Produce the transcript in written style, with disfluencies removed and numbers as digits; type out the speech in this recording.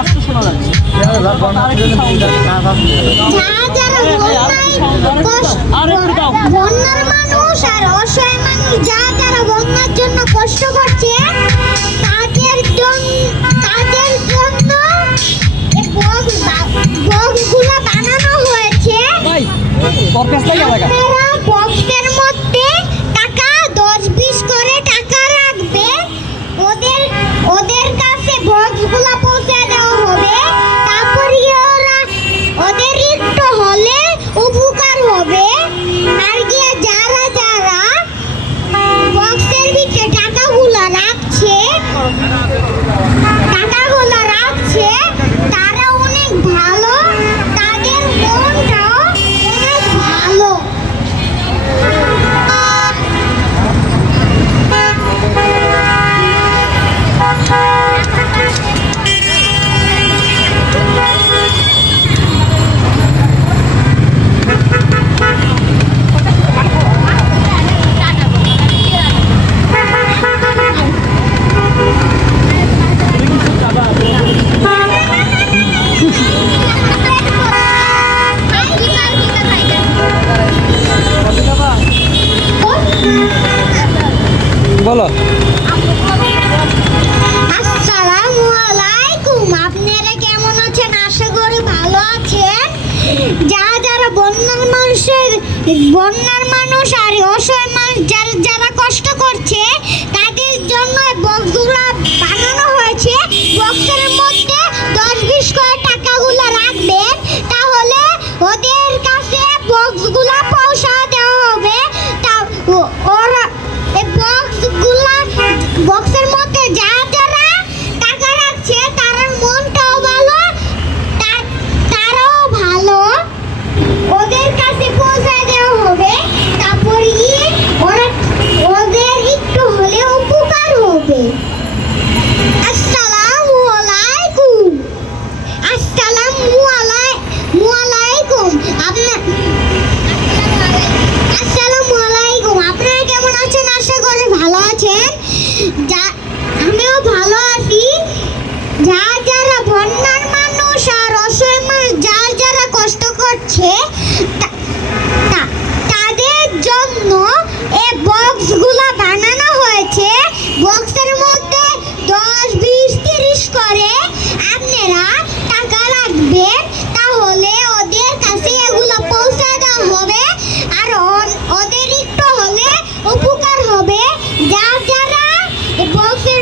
আস্তে শোনা যাচ্ছে। বন্যার মানুষ আর অসহায় মানুষ যারা বন্যার জন্য কষ্ট করছে তাদের জন্য বক্সগুলো বানানো হয়েছে। আপনারা বক্সের মধ্যে টাকা 10-20 করে টাকা রাখবে, ওদের কাছে বক্সগুলো পৌঁছে দেওয়া হবে। তারপরে ওদের একটু হলে উপকার হবে। আর গিয়ে যারা বক্সের ভিতরে টাকাগুলো রাখছে তারা অনেক ভালো, তাদের মনটাও অনেক ভালো। বলো। আসসালামু আলাইকুম, আপনারা কেমন আছেন? আশা করি ভালো আছেন। যারা বন্যার মানুষ আর অসহায় মানুষ যারা কষ্ট করছে তাদের জন্য বক্সগুলো বানানো হয়েছে। বক্সের মধ্যে 10-20 করে টাকাগুলো রাখবেন, তাহলে ওদের কাছে বক্সগুলো পৌঁছা দেওয়া হবে। ওরা বক্সের মধ্যে যারা টাকা রাখছে তার মনটাও ভালো, তারাও ভালো, ওদের কাছে পৌঁছে দেওয়া হবে। তারপরে ওদের একটু হলে উপকার হবে। আসসালামু আলাইকুম। আপনারা কেমন আছেন? আশা করি ভালো আছেন। আমিও ভালো আছি। যারা বন্যার মানুষ আর অসহায় মানুষ যারা কষ্ট করছে তাদের জন্য এই বক্সগুলো বানানো হয়েছে। বক্সের মধ্যে 10-20-30 করে আপনারা টাকা রাখবেন, তাহলে ওদের কাছে এগুলো পৌঁছে দেওয়া হবে আর ওদের একটু হলে উপকার হবে। যারা বক্সের